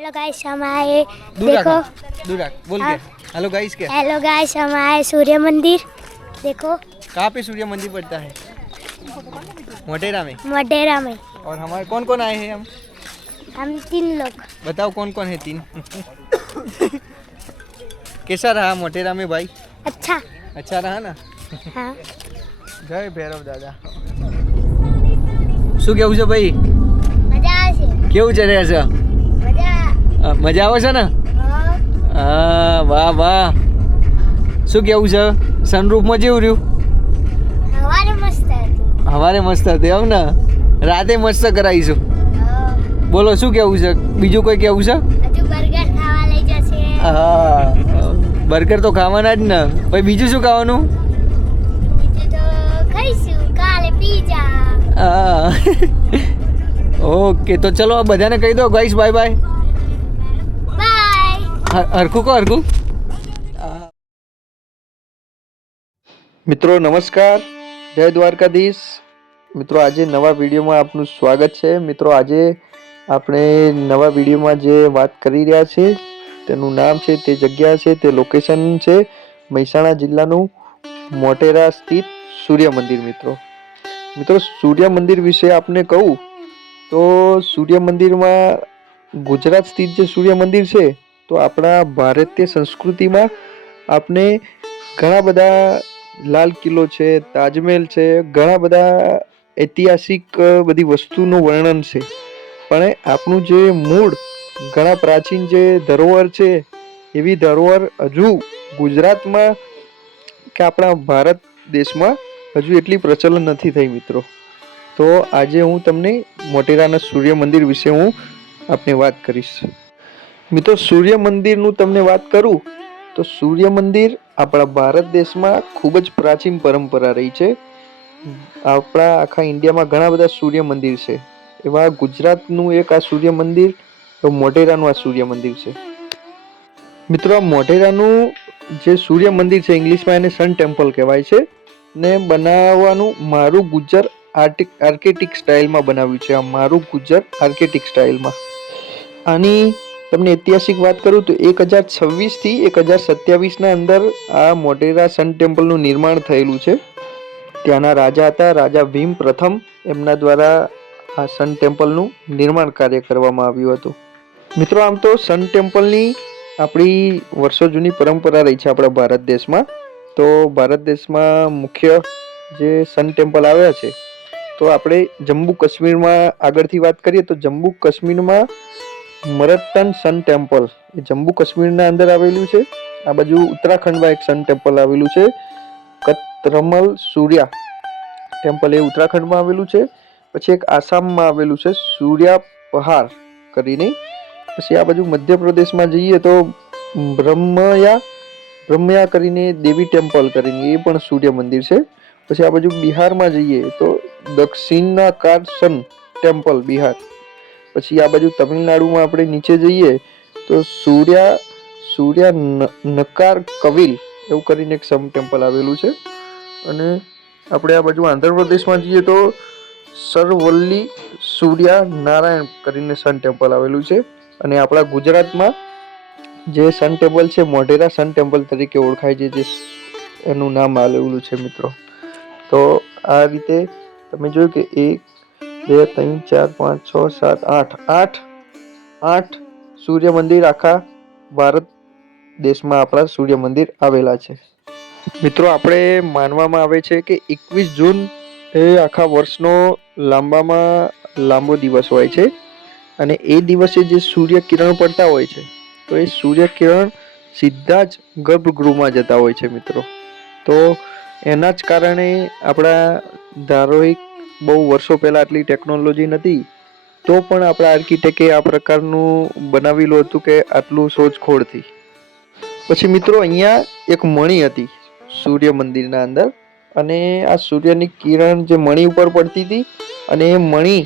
Hello guys हम आए देखो दूर रख बोल के हेलो गाइस के हेलो गाइस हम आए सूर्य मंदिर देखो कहाँ पे सूर्य मंदिर पड़ता है? मोटेरा में। मडेरा में। और हमारे कौन कौन आए हैं हम 3 लोग। बताओ कौन कौन है 3? कैसा रहा मोटेरा में भाई? अच्छा रहा ना? हाँ જય ભૈરવ દાદા. શું કેવું છે ભાઈ? મજા આવે છે. કેવું ચાલે છે? મજા આવે છે ને? હા વાહ વાહ. શું કેવું છે? સનરૂફમાં જેવું રહ્યું? હવારે મસ્ત હતું. હવારે મસ્ત હતું એમ ને? રાતે મસ્ત કરાવીશું. બોલો શું કેવું છે? બીજું કોઈ કેવું છે? હજુ બર્ગર ખાવા લઈ જશે. હા બર્ગર તો ખાવાના જ ને. પછી બીજું શું ખાવાનું? ઓકે તો ચલો બધાને કહી દો ગાઈસ બાય બાય. બાય. હરખું કહો હરખું. મિત્રો નમસ્કાર, જય દ્વારકાધીશ. મિત્રો આજે નવા વિડીયોમાં આપનું સ્વાગત છે. મિત્રો આજે આપણે નવા વિડીયોમાં જે વાત કરી રહ્યા છે તેનું નામ છે, તે જગ્યા છે, તે લોકેશન છે મહેસાણા જિલ્લાનું મોટેરા સ્થિત સૂર્ય મંદિર. મિત્રો સૂર્ય મંદિર વિશે આપને કહું તો સૂર્ય મંદિરમાં ગુજરાત સ્થિત જે સૂર્ય મંદિર છે તો આપણા ભારતીય સંસ્કૃતિમાં આપને ઘણા બધા લાલ કિલ્લો છે, તાજમહેલ છે, ઘણા બધા ઐતિહાસિક બધી વસ્તુનું વર્ણન છે. પણ આપણું જે મૂળ ઘણા પ્રાચીન જે ધરોહર છે એવી ધરોહર હજુ ગુજરાતમાં કે આપણા ભારત દેશમાં હજુ એટલી પ્રચલન નથી થઈ મિત્રો. તો આજે હું તમને મોટેરાના સૂર્ય મંદિર વિશે હું આપને વાત કરીશ. મિત્રો સૂર્ય મંદિરનું તમને વાત કરું તો સૂર્ય મંદિર આપણા ભારત દેશમાં ખૂબ જ પ્રાચીન પરંપરા રહી છે. આપણા આખા ઇન્ડિયામાં ઘણા બધા સૂર્ય મંદિર છે. એવા ગુજરાતનું એક આ સૂર્ય મંદિર તો મોટેરાનું આ સૂર્ય મંદિર છે. મિત્રો આ મોટેરાનું જે સૂર્ય મંદિર છે ઇંગ્લિશમાં એને સન ટેમ્પલ કહેવાય છે ને બનાવવાનું મારું ગુજર આર્કિટેક્ટ સ્ટાઇલમાં બનાવ્યું છે. આ મારું ગુજર આર્કિટેક્ટ સ્ટાઇલમાં. આની તમને ઐતિહાસિક વાત કરું તો 1026 થી 1027 ના અંદર આ મોટેરા સન ટેમ્પલનું નિર્માણ થયેલું છે. ત્યાંના રાજા હતા રાજા ભીમ પ્રથમ, એમના દ્વારા આ સન ટેમ્પલનું નિર્માણ કાર્ય કરવામાં આવ્યું હતું. મિત્રો આમ તો સન ટેમ્પલની આપણી વર્ષો જૂની પરંપરા રહી છે આપણા ભારત દેશમાં. તો ભારત દેશમાં મુખ્ય જે સન ટેમ્પલ આવ્યા છે તો આપણે જમ્મુ કાશ્મીરમાં આગળથી વાત કરીએ તો જમ્મુ કાશ્મીરમાં મરતન સન ટેમ્પલ એ જમ્મુ કાશ્મીરના અંદર આવેલું છે. આ બાજુ ઉત્તરાખંડમાં એક સન ટેમ્પલ આવેલું છે કતરમલ સૂર્યા ટેમ્પલ, એ ઉત્તરાખંડમાં આવેલું છે. પછી એક આસામમાં આવેલું છે સૂર્યા પહાડ કરીને. પછી આ બાજુ મધ્યપ્રદેશમાં જઈએ તો બ્રહ્મયા કરીને દેવી ટેમ્પલ કરીને એ પણ સૂર્ય મંદિર છે. પછી આ બાજુ બિહારમાં જઈએ તો દક્ષિણા કારસન ટેમ્પલ બિહાર. પછી આ બાજુ તમિલનાડુમાં આપણે નીચે જઈએ તો સૂર્યા નકાર કવિલ એવું કરીને એક સમ ટેમ્પલ આવેલું છે. અને આપણે આ બાજુ આંધ્રપ્રદેશમાં જઈએ તો સરવલ્લી સૂર્યા નારાયણ કરીને સન ટેમ્પલ આવેલું છે. અને આપણા ગુજરાતમાં જે સન ટેમ્પલ છે મોઢેરા સન ટેમ્પલ તરીકે ઓળખાય છે, જે એનું નામ આવેલું છે મિત્રો. તો આ રીતે તમે જોયું કે 1 2 3 4 5 6 7 8 સૂર્ય મંદિર આખા ભારત દેશમાં આપણા સૂર્ય મંદિર આવેલા છે. મિત્રો આપણે માનવામાં આવે છે કે 21 જૂન એ આખા વર્ષનો લાંબામાં લાંબો દિવસ હોય છે. અને એ દિવસે જે સૂર્ય કિરણ પડતા હોય છે તો એ સૂર્ય કિરણ સીધા જ ગર્ભગૃહમાં જતા હોય છે મિત્રો. તો એના જ કારણે આપણા ધારોહિક બહુ વર્ષો પહેલાં આટલી ટેકનોલોજી નથી તો પણ આપણા આર્કિટેક્ટે આ પ્રકારનું બનાવેલું હતું કે આટલું શોધખોળથી. પછી મિત્રો અહીંયા એક મણી હતી સૂર્ય મંદિરના અંદર, અને આ સૂર્યની કિરણ જે મણી ઉપર પડતી હતી અને એ મણી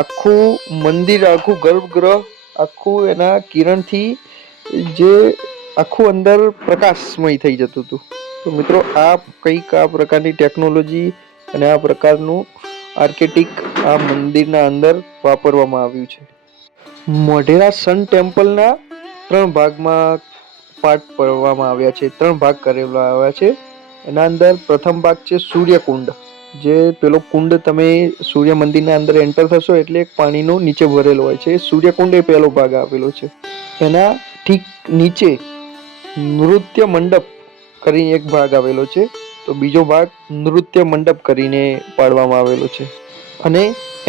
આખું મંદિર, આખું ગર્ભગૃહ આખું એના કિરણથી જે આખું અંદર પ્રકાશમય થઈ જતું હતું. તો મિત્રો આ કંઈક આ પ્રકારની ટેકનોલોજી અને આ પ્રકારનું આર્કિટેક્ટ આ મંદિરના અંદર વાપરવામાં આવ્યું છે. મોઢેરા સન ટેમ્પલના 3 ભાગમાં પાર્ટ પાડવામાં આવ્યા છે, 3 ભાગ કરેલા આવ્યા છે. એના અંદર પ્રથમ ભાગ છે સૂર્યકુંડ, જે પેલો કુંડ તમે સૂર્ય મંદિરના અંદર એન્ટર થશો એટલે એક પાણીનો નીચે ભરેલો હોય છે. સૂર્યકુંડ એ પહેલો ભાગ આવેલો છે. એના ઠીક નીચે નૃત્ય મંડપ કરીને એક ભાગ આવેલો છે, તો બીજો ભાગ નૃત્ય મંડપ કરીને પાડવામાં આવેલો છે. અને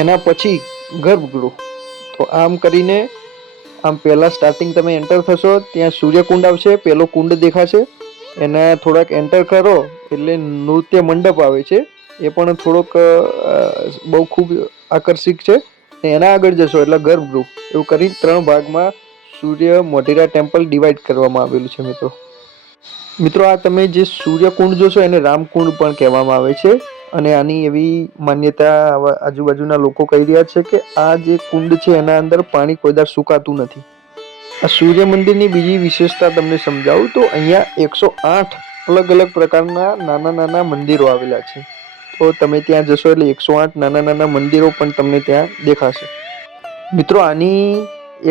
એના પછી ગર્ભગૃહ. તો આમ કરીને આમ પહેલા સ્ટાર્ટિંગ તમે એન્ટર થશો ત્યાં સૂર્યકુંડ આવશે, પેલો કુંડ દેખાશે. એના થોડાક એન્ટર કરો એટલે નૃત્ય મંડપ આવે છે, એ પણ થોડોક બહુ ખૂબ આકર્ષિત છે. એના આગળ જશો એટલે ગર્ભગૃહ. એવું કરી 3 ભાગમાં સૂર્ય મોઢેરા ટેમ્પલ ડિવાઈડ કરવામાં આવેલું છે. મિત્રો આ તમે જે સૂર્યકુંડ જોશો એને રામકુંડ પણ કહેવામાં આવે છે. અને આની એવી માન્યતા આજુબાજુના લોકો કહી રહ્યા છે કે આ જે કુંડ છે એના અંદર પાણી કોઈદાર સુકાતું નથી. આ સૂર્ય મંદિરની બીજી વિશેષતા તમને સમજાવું તો અહીંયા 108 અલગ અલગ પ્રકારના નાના નાના મંદિરો આવેલા છે. તો તમે ત્યાં જશો એટલે 108 નાના નાના મંદિરો પણ તમને ત્યાં દેખાશે. મિત્રો આની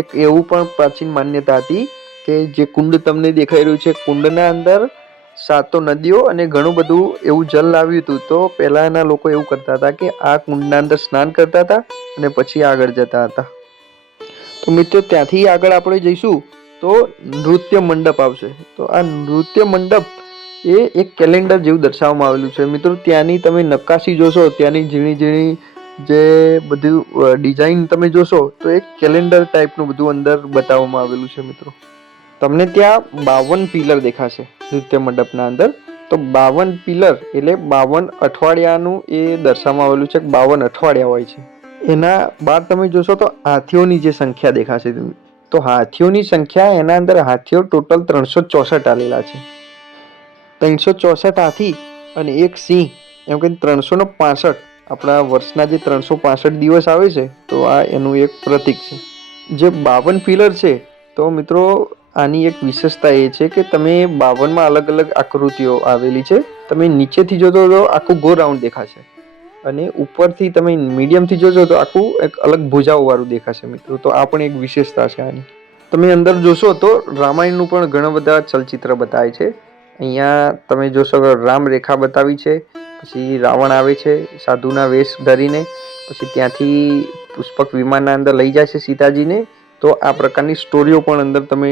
એક એવું પણ પ્રાચીન માન્યતા હતી કે જે કુંડ તમને દેખાઈ રહ્યું છે, કુંડના અંદર 7 નદીઓ અને ઘણું બધું એવું જલ આવ્યું હતું. તો પહેલાના લોકો એવું કરતા હતા કે આ કુંડના અંદર સ્નાન કરતા હતા અને પછી આગળ જતા હતા. તો મિત્રો ત્યાંથી આગળ આપણે જઈશું તો નૃત્ય મંડપ આવશે. તો આ નૃત્ય મંડપ એ એક કેલેન્ડર જેવું દર્શાવવામાં આવેલું છે. મિત્રો ત્યાંની તમે નક્કાશી જોશો, ત્યાંની ઝીણી ઝીણી જે બધું ડિઝાઇન તમે જોશો તો એક કેલેન્ડર ટાઈપનું બધું અંદર બતાવવામાં આવેલું છે. મિત્રો તમને ત્યાં 52 પિલર દેખાશે નૃત્ય મંડપના અંદર. તો 52 પિલર એટલે 52 અઠવાડિયાનું એ દર્શાવવામાં આવેલું છે. 52 અઠવાડિયા હોય છે. એના બહાર તમે જોશો તો હાથીઓની જે સંખ્યા દેખાશે, તો હાથીઓની સંખ્યા એના અંદર હાથીઓ ટોટલ 364 આલેલા છે. 364 હાથી અને એક સિંહ, એમ કે 365 આપણા વર્ષના જે 365 દિવસ આવે છે તો આ એનું એક પ્રતીક છે. જે 52 પિલર છે તો મિત્રો આની એક વિશેષતા એ છે કે તમે 52માં અલગ અલગ આકૃતિઓ આવેલી છે. તમે નીચેથી જોશો તો આખું ગો રાઉન્ડ દેખાશે અને ઉપરથી તમે મીડિયમથી જોશો તો આખું એક અલગ ભુજાઓ વાળું દેખાશે. મિત્રો તો આ પણ એક વિશેષતા છે આની. તમે અંદર જોશો તો રામાયણનું પણ ઘણા બધા ચલચિત્ર બતાવે છે. અહીંયા તમે જોશો કે રામ રેખા બતાવી છે, પછી રાવણ આવે છે સાધુના વેશ ધરીને, પછી ત્યાંથી પુષ્પક વિમાનના અંદર લઈ જાય છે સીતાજીને. તો આ પ્રકારની સ્ટોરીઓ પણ અંદર તમે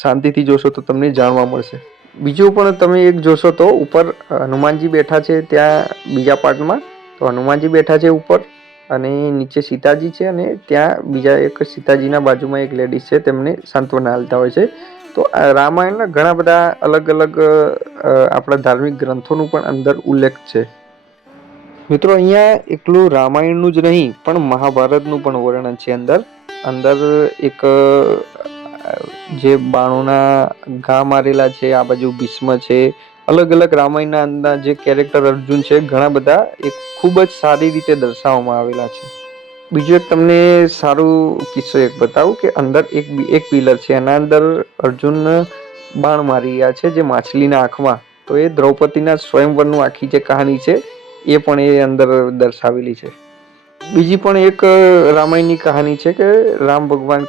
શાંતિથી જોશો તો તમને જાણવા મળશે. બીજું પણ તમે એક જોશો તો ઉપર હનુમાનજી બેઠા છે ત્યાં બીજા પાર્ટમાં. તો હનુમાનજી બેઠા છે ઉપર અને નીચે સીતાજી છે અને ત્યાં બીજા એક સીતાજીના બાજુમાં એક લેડીઝ છે, તેમને સાંત્વના આપતા હોય છે. તો રામાયણના ઘણા બધા અલગ અલગ આપણા ધાર્મિક ગ્રંથોનું પણ અંદર ઉલ્લેખ છે. મિત્રો અહીંયા એકલું રામાયણનું જ નહીં પણ મહાભારતનું પણ વર્ણન છે. અંદર એક જે બાણોના ઘા મારેલા છે, આ બાજુ ભીષ્મ છે, અલગ અલગ રામાયણના અંદર જે કેરેક્ટર અર્જુન છે, ઘણા બધા એક ખૂબ જ સારી રીતે દર્શાવવામાં આવેલા છે. બીજું એક તમને સારું કિસ્સો એક બતાવું કે અંદર એક પિલર છે, એના અંદર અર્જુન બાણ મારી રહ્યા છે જે માછલીના આંખમાં. તો એ દ્રૌપદીના સ્વયંવરનું આખી જે કહાની છે એ પણ એ અંદર દર્શાવેલી છે. બીજી પણ એક રામાયણની કહાની છે કે રામ ભગવાન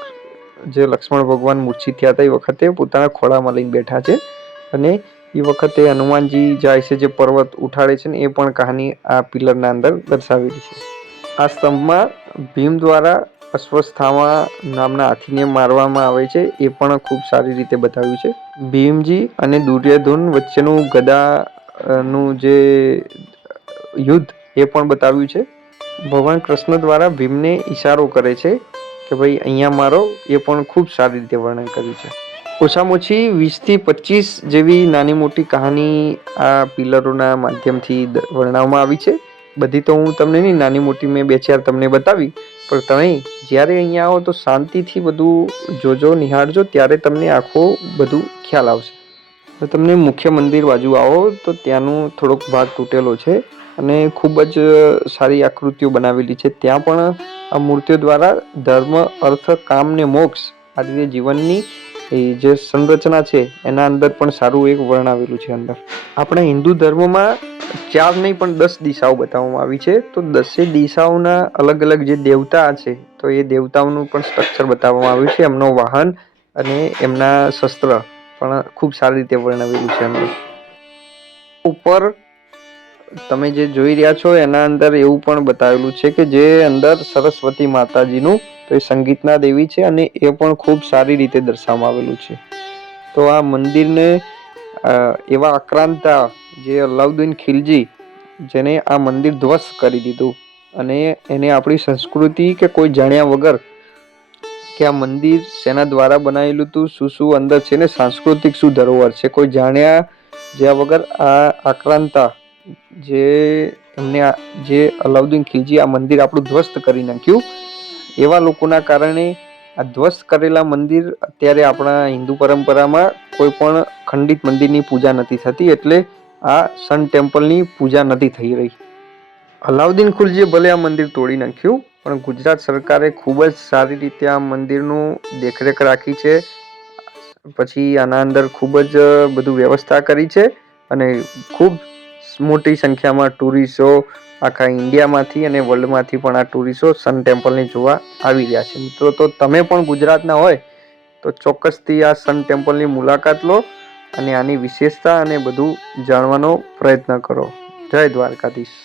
જે લક્ષ્મણ ભગવાન મૂર્છિત થયા હતા એ વખતે પોતાના ખોળામાં લઈને બેઠા છે અને એ વખતે હનુમાનજી જાય છે જે પર્વત ઉઠાડે છે ને એ પણ કહાની આ પિલરના અંદર દર્શાવેલી છે. આ સ્તંભમાં ભીમ દ્વારા અશ્વસ્થામા નામના હાથીને મારવામાં આવે છે એ પણ ખૂબ સારી રીતે બતાવ્યું છે. ભીમજી અને દુર્યોધન વચ્ચેનું ગદાનું જે યુદ્ધ એ પણ બતાવ્યું છે. ભગવાન કૃષ્ણ દ્વારા ભીમને ઈશારો કરે છે કે ભાઈ અહીંયા મારો, એ પણ ખૂબ સારી રીતે વર્ણન કર્યું છે. ઓછામાં ઓછી 20થી 25 જેવી નાની મોટી કહાની આ પિલરોના માધ્યમથી વર્ણવવામાં આવી છે. બધી તો હું તમને નહીં, નાની મોટી મેં 2-4 તમને બતાવી, પણ તમે જ્યારે અહીંયા આવો તો શાંતિથી બધું જોજો, નિહાળજો, ત્યારે તમને આખો બધું ખ્યાલ આવશે. તો તમને મુખ્ય મંદિર બાજુ આવો તો ત્યાંનું થોડોક ભાગ તૂટેલો છે અને ખૂબ જ સારી આકૃતિઓ બનાવેલી છે. ત્યાં પણ આ મૂર્તિઓ દ્વારા ધર્મ, અર્થ, કામ ને મોક્ષ આ રીતે જીવનની એ જે સંરચના છે એના અંદર પણ સારું એક વર્ણવેલું છે. અંદર આપણા હિન્દુ ધર્મમાં 4 નહીં પણ 10 દિશાઓ બતાવવામાં આવી છે. તો 10 દિશાઓના અલગ અલગ જે દેવતા છે તો એ દેવતાઓનું પણ સ્ટ્રક્ચર બતાવવામાં આવ્યું છે, એમનો વાહન અને એમના શસ્ત્ર પણ ખૂબ સારી રીતે વર્ણવેલું છે. અંદર ઉપર તમે જે જોઈ રહ્યા છો એના અંદર એવું પણ બતાવેલું છે કે જે અંદર સરસ્વતી માતાજીનું તો એ સંગીતના દેવી છે અને એ પણ ખૂબ સારી રીતે દર્શાવવામાં આવેલું છે. તો આ મંદિરને એવા આક્રાંતા જે અલાઉદ્દીન ખિલજી જેને આ મંદિર ધ્વસ્ત કરી દીધું અને એને આપણી સંસ્કૃતિ કે કોઈ જાણ્યા વગર કે આ મંદિર શેના દ્વારા બનાવેલું હતું, શું અંદર છે ને સાંસ્કૃતિક શું ધરોહર છે, કોઈ જાણ્યા જ્યાં વગર આ આક્રાંતા જે અલાઉદ્દીન ખિલજી આ મંદિર આપણું ધ્વસ્ત કરી નાખ્યું, એવા લોકોના કારણે આ ધ્વસ્ત કરેલા મંદિર અત્યારે આપણા હિન્દુ પરંપરામાં કોઈ પણ ખંડિત મંદિરની પૂજા નથી થતી, એટલે આ સન ટેમ્પલની પૂજા નથી થઈ રહી. અલાઉદ્દીન ખિલજીએ ભલે આ મંદિર તોડી નાખ્યું પણ ગુજરાત સરકારે ખૂબ જ સારી રીતે આ મંદિરનું દેખરેખ રાખી છે. પછી આના અંદર ખૂબ જ બધું વ્યવસ્થા કરી છે અને ખૂબ મોટી સંખ્યામાં ટુરિસ્ટો આખા ઇન્ડિયામાંથી અને વર્લ્ડમાંથી પણ આ ટુરિસ્ટો સન ટેમ્પલને જોવા આવી રહ્યા છે. મિત્રો, તો તમે પણ ગુજરાતના હોય તો ચોક્કસથી આ સન ટેમ્પલની મુલાકાત લો અને આની વિશેષતા અને બધું જાણવાનો પ્રયત્ન કરો. જય દ્વારકાધીશ.